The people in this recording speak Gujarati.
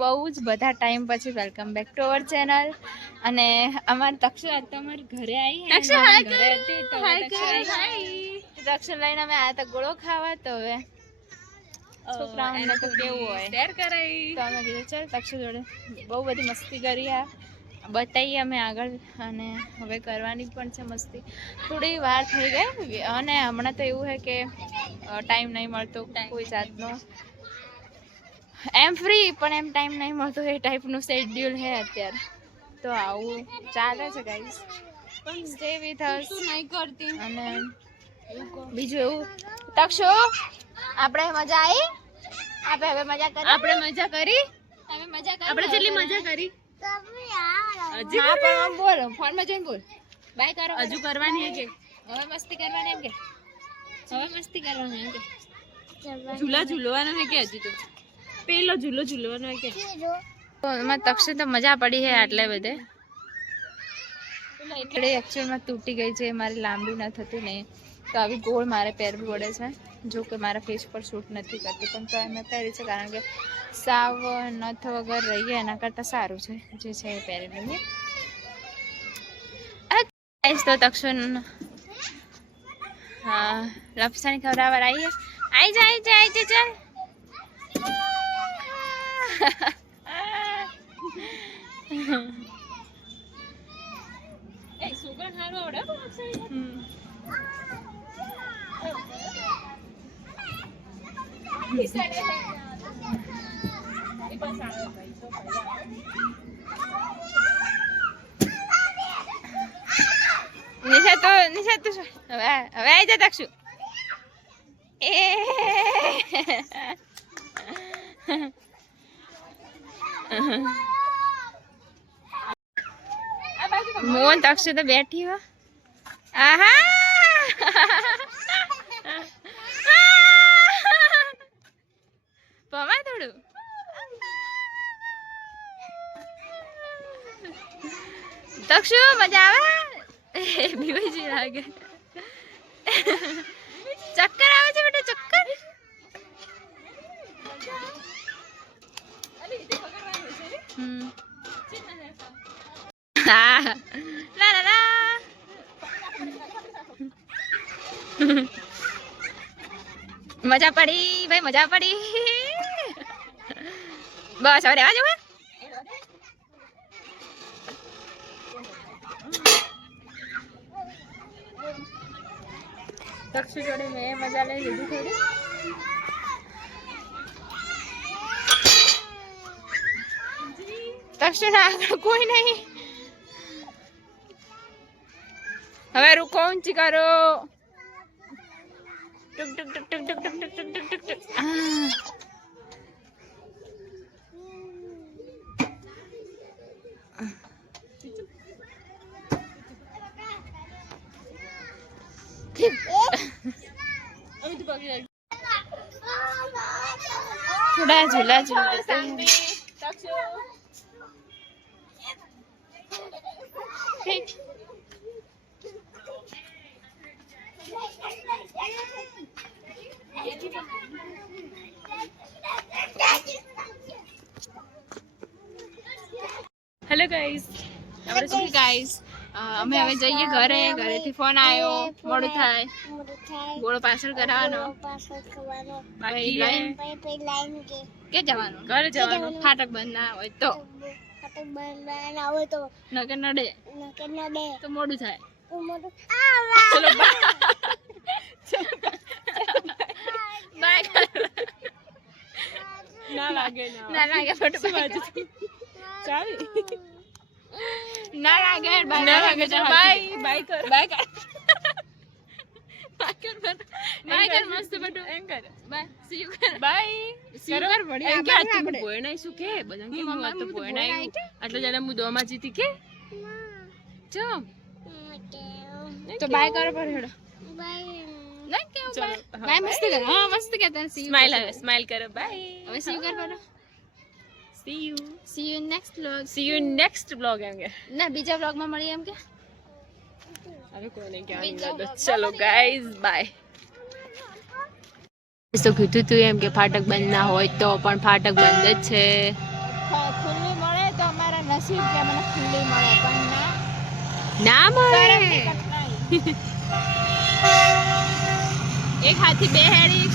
બહુ જ બધા ટાઈમ પછી welcome back to our channel. અને અમાર તક્ષુ આજ તો અમારે ઘરે આવી હે તક્ષુ ઘરે હતી તો તક્ષુ લઈને અમે આયા તા ગોળો ખાવા. તો હવે છોકરાઓને તો કેવું હોય શેર કરાઈ તો અમે કીધું ચાલ તક્ષુ જોડે બહુ બધી મસ્તી કરી આ બતાવીએ અમે આગળ. અને હવે કરવાની પણ છે મસ્તી. થોડી વાર થઈ ગઈ અને હમણાં તો એવું છે કે ટાઈમ નહીં મળતો કોઈ જાતનો. એમ ફ્રી પણ એમ ટાઈમ નહીં મળતો એ ટાઈપનું શેડ્યુલ છે અત્યારે. તો આવું ચાલે છે ગાઈસ. Stay with us. નહીં કરતી અને બીજું એવું તક્ષુ આપણે મજા આવી. આપણે હવે મજા કરી. આપણે મજા કરી. તમે મજા કરી. આપણે જેટલી મજા કરી હજી પણ બોલ ફોનમાં જોઈને બોલ. બાય કરો. હજુ કરવાની છે કે હવે મસ્તી કરવાની એમ કે હવે મસ્તી કરવાની એમ કે ઝૂલા ઝૂલવાનો છે કે હજી તો પેલો ઝૂલો ઝૂલવાનો છે કે તો એમાં તક્ષુ તો મજા પડી છે આટલે બધે. એટલે એકચ્યુઅલમાં તૂટી ગઈ છે મારી લાંબી ન થતી ને તો આવી ગોળ મારે પહેરવી પડે છે. જો કે મારા ફેસ પર શૂટ નથી કરતી પણ તો મેં પહેરી છે કારણ કે સાવ નથ વગર રહીએ એના કરતાં સારું છે જે છે એ પહેરી લઈએ. તો તક્ષણ હા લપસાની ખવડાવવા આવીએ. આવી જા આવી જા આવી જા ચાલ. નિશા તો હવે આવી જા તક્ષુ. એ મોહન તક્ષુ તો બેઠી હો. આહા પમા થોડું તક્ષુ મજા આવે. બીવાજી લાગે. ચક્કર આવે છે બેટા ચક્કર. લા લા લા મજા પડી ભાઈ મજા પડી. બસ હવે રહેવા જવું. તક્ષુ જોડે મેં મજા લઈ લીધી થોડી. તક્ષુ ના આગળ કોઈ નહીં. હવે રૂકો ઊંચી કરો. ટુક ટુક ટુક ટુક ટુક ટુક ટુક ટુક ટુક ટુક. થોડા ઝૂલા ઝૂલते हैं. હેલો ગાઈસ આપણે શું ગાઈસ અમે હવે જઈએ ઘરે. ઘરેથી ફોન આવ્યો મોડું થાય ગોળો પાર્સલ કરાવવાનો કે જવાનું ઘરે જવાનું. ફાટક બંધ ના હોય તો નકર નડે તો મોડું થાય. ચલો બાય. ના લાગે ફોટો બાજુ ચાવી ના લાગે બાય બાય કર મસ્ત ફોટો એમ કર બાય સી યુ કર બાય સી યુ કર બડી એમ કે આ તું પોયણાઈ શું કે બધા કે હું તો પોયણાઈ એટલે જાણે હું દોમાં જીતી કે ચો તો બાય કરો પર હેડો બાય નહીં કેવું બાય મસ્ત કર. હા મસ્ત કહેતા સી યુ સ્માઈલ કરો બાય. હવે સી યુ કર પર. See you in next vlog. See you in next vlog એમ કે ના બીજા vlog માં મળીએ એમ કે હવે કોને ક્યાં. ચલો ગાઈઝ બાય. તો કીધું તું એમ કે ફાટક બંધ ના હોય તો પણ ફાટક બંધ જ છે. ખુલ્લી મળે તો અમારા નસીબ કે મને ખુલ્લી મળે, પણ ના મળે. એક હાથી બે હેડી